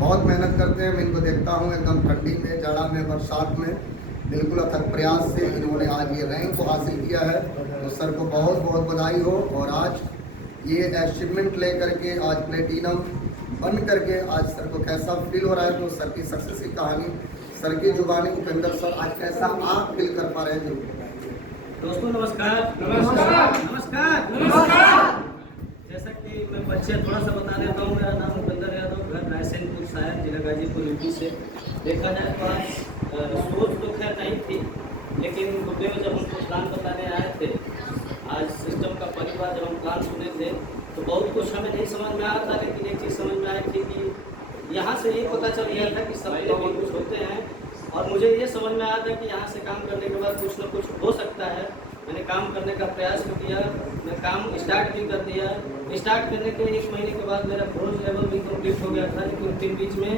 बहुत मेहनत करते हैं। मैं इनको देखता हूँ एकदम ठंडी में, जाड़ा में, बरसात में बिल्कुल अथक प्रयास से इन्होंने आज ये रैंक को हासिल किया है। तो सर को बहुत बहुत बधाई हो। और आज ये अचीवमेंट लेकर के आज प्लेटिनम बन करके आज सर को कैसा फील हो रहा है, तो सर की सक्सेस की कहानी सर की जुबानी उपेंद्र सर आज कैसा आप फील कर पा रहे हैं जरूर। दोस्तों नमस्कार। नमस्कार। नमस्कार। नमस्कार। जैसा कि मैं परिचय थोड़ा सा बता देता हूँ, मेरा नाम उपेंद्र यादव, घर रायसेनपुर साहब, जिला गाजीपुर, यूपी से। देखा जाए तो आज सोच तो खैर नहीं थी, लेकिन गुरुदेव जब हमको प्लान बताने आए थे, आज सिस्टम का परिवार जब हम प्लान सुने थे तो बहुत कुछ हमें नहीं समझ में आया था, लेकिन एक चीज़ समझ में आई थी कि यहाँ से ये पता चल गया था कि सब लोग कुछ होते हैं। और मुझे ये समझ में आया था कि यहाँ से काम करने के बाद कुछ ना कुछ हो सकता है। मैंने काम करने का प्रयास किया, मैं काम स्टार्ट भी कर दिया। स्टार्ट करने के 1 महीने के बाद मेरा ब्रोंज लेवल भी कंप्लीट हो गया था, लेकिन फिर बीच में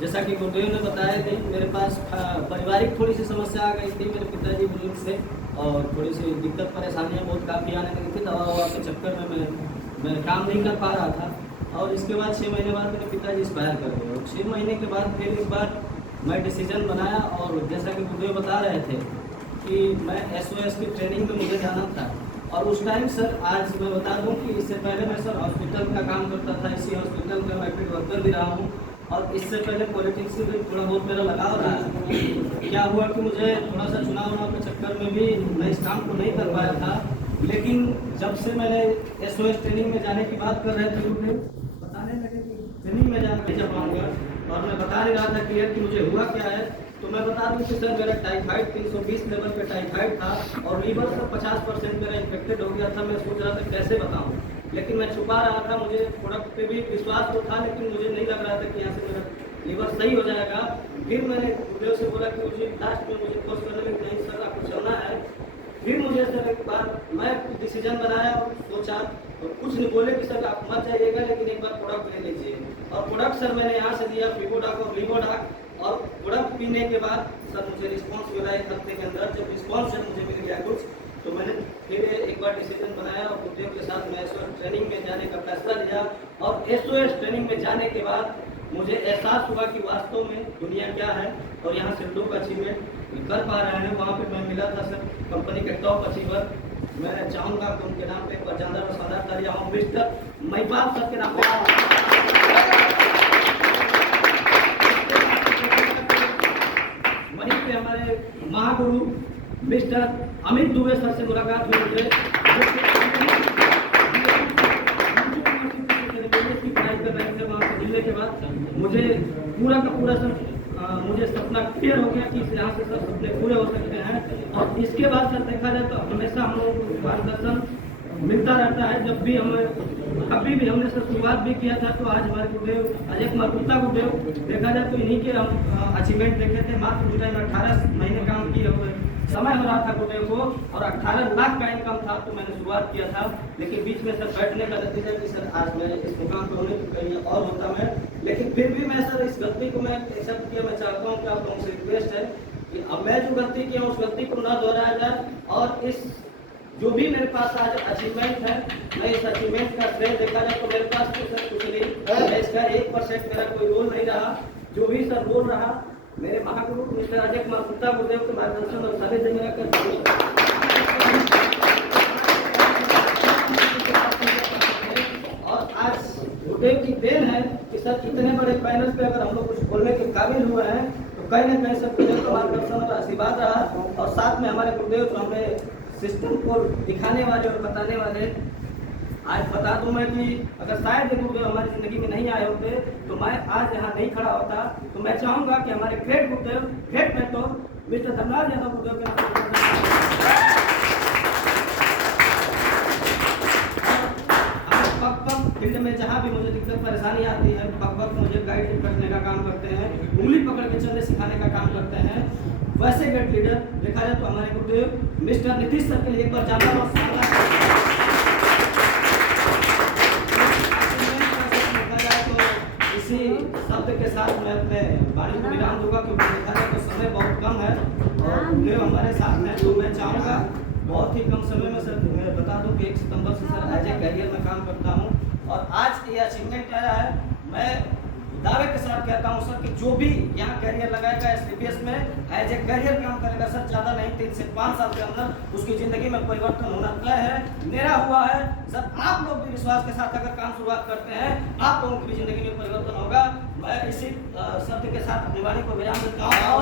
जैसा कि गुरुदेव ने बताया थे, मेरे पास पारिवारिक थोड़ी सी समस्या आ गई थी मेरे पिताजी बुजुर्ग से, और थोड़ी सी दिक्कत परेशानियाँ बहुत काफ़ी आने लगी थी। दवा के चक्कर में मैं काम नहीं कर पा रहा था। और इसके बाद 6 महीने बाद मेरे पिताजी एक्सपायर कर गए। और 6 महीने के बाद फिर एक बार मैं डिसीजन बनाया, और जैसा कि गुरुदेव बता रहे थे कि मैं SOS की ट्रेनिंग में मुझे जाना था। और उस टाइम सर, आज मैं बता दूं कि इससे पहले मैं सर हॉस्पिटल का काम करता था, इसी हॉस्पिटल का मैं फील्ड वर्कर भी रहा हूँ, और इससे पहले पॉलिटिक्स से भी थोड़ा बहुत मेरा लगाव रहा है। क्या हुआ कि मुझे थोड़ा सा चुनाव के चक्कर में भी मैं इस काम को नहीं कर पाया था, लेकिन जब से मैंने SOS ट्रेनिंग में जाने की बात कर रहे थे, लोग बताने लगे कि ट्रेनिंग में जाना नहीं जा पाऊँगा, और मैं बता नहीं रहा था क्लियर कि मुझे हुआ क्या है। तो मैं बता दूं कि सर मेरा टाइफाइड 320 लेवल पे टाइफाइड था, और लीवर सर 50% मेरा इन्फेक्टेड हो गया था। मैं सोच रहा था कैसे बताऊं, लेकिन मैं छुपा रहा था। मुझे प्रोडक्ट पे भी विश्वास तो था, लेकिन मुझे नहीं लग रहा था कि यहाँ से मेरा लीवर सही हो जाएगा। फिर मैंने गुरुदेव से बोला कि मुझे लास्ट में मुझे फोर्स करने लगे, नहीं सर आपको चलना है। फिर मुझे सर एक बार मैं डिसीजन बनाया और सोचा, और कुछ नहीं बोले कि सर आप मत जाइएगा, लेकिन एक बार प्रोडक्ट ले लीजिए। और प्रोडक्ट सर मैंने यहाँ से दिया, फिगोडाक और लिवोडाक, और प्रोडक्ट पीने के बाद सर मुझे रिस्पांस मिला 1 हफ्ते के अंदर। जब रिस्पांस सर मुझे मिल गया कुछ, तो मैंने फिर एक बार डिसीजन बनाया, और गुरुदेव के साथ मैं SOS ट्रेनिंग में जाने का फैसला लिया। और SOS ट्रेनिंग में जाने के बाद मुझे एहसास हुआ कि वास्तव में दुनिया क्या है, और यहाँ से लोग अचीवमेंट कर पा रहे हैं। वहाँ पे मैं मिला था सर कंपनी के टॉप अचीवर। मैं चाहूँगा कि उनके नाम पे एक बार जानदार और शानदार तालियां हो मिस्टर महिपाल सर के नाम पे। वहीं पे हमारे महागुरु मिस्टर अमित दुबे सर से मुलाकात हुई मुझे, पढ़ाई कर रहे थे। वहाँ से मिलने के बाद मुझे पूरा का पूरा सर मुझे सपना क्लियर हो गया कि यहाँ से सब सपने पूरे हो सकते हैं। और इसके बाद सर देखा जाए तो हमेशा हम लोगों को मार्गदर्शन मिलता रहता है। जब भी हमें कभी भी हमने सर शुरुआत भी किया था, तो आज हमारे गुरुदेव अजय कुमार गुप्ता गुरुदेव देखा जाए तो इन्हीं के हम अचीवमेंट देखे थे। मात्र उस टाइम 18 महीने काम किए हुए समय हो रहा था गुरुदेव को, और 18 लाख का इनकम था। तो मैंने शुरुआत किया था, लेकिन बीच में सर बैठने का नतीजा कि सर आज मैं इस मुकाम पर होने तो कहीं और होता मैं, लेकिन फिर भी मैं सर इस गलती को मैं एक्सेप्ट किया। मैं चाहता हूँ कि आप लोगों से रिक्वेस्ट है कि अब मैं जो गलती किया उस गलती को न दोहराया जाए, और इस जो भी मेरे पास आज अचीवमेंट है, मैं इस अचीवमेंट का श्रेय देखा जाए तो मेरे पास तो सर कुछ नहीं, इसका 1% मेरा कोई रोल नहीं रहा। जो भी सर रोल रहा मेरे महागुरु मिस्टर अजय कुमार गुप्ता गुरुदेव के मार्गदर्शन और सारे जगह कर। और आज गुरुदेव की देन है कि सर इतने बड़े पैनल पे अगर हम लोग कुछ बोलने के काबिल हुए हैं, तो कहीं ना कहीं सर गुरुदेव का मार्गदर्शन और आशीर्वाद रहा। और साथ में हमारे गुरुदेव जो हमें सिस्टम को दिखाने वाले और बताने वाले। आज बता दूं मैं कि अगर शायद गुरुदेव हमारी ज़िंदगी में नहीं आए होते, तो मैं आज यहाँ नहीं खड़ा होता। तो मैं चाहूँगा कि हमारे great Gurudev, great mentor mister Dharmaraj Yadav Gurudev के नाम फील्ड में जहाँ भी मुझे दिक्कत परेशानी आती है, पग मुझे गाइड करने का काम करते हैं, उंगली पकड़ के चलने सिखाने का काम करते हैं। वैसे ग्रेट लीडर देखा जाए तो हमारे गुरुदेव मिस्टर नीतीश सर के लिए एक बार जानदार और शानदार इसी शब्द के साथ मैं अपने वाणी को विराम दूंगा, क्योंकि देखा जाए तो समय बहुत कम है और गुरुदेव हमारे साथ हैं। तो मैं चाहूँगा बहुत ही कम समय में सर मैं बता दूं कि 1 सितंबर से सर एज ए कैरियर में काम करता हूं, और आज ये अचीवमेंट आया है। मैं दावे के साथ बात कहता हूँ सर कि जो भी यहाँ कैरियर लगाएगा STPS में एज ए कैरियर काम करेगा सर, ज़्यादा नहीं 3 से 5 साल के अंदर उसकी ज़िंदगी में परिवर्तन होना तय है, मेरा हुआ है सर। आप लोग भी विश्वास के साथ अगर काम शुरुआत करते हैं, आप लोगों की भी ज़िंदगी में परिवर्तन होगा। मैं इसी शब्द के साथ अपनी वाणी को विराम देता हूँ।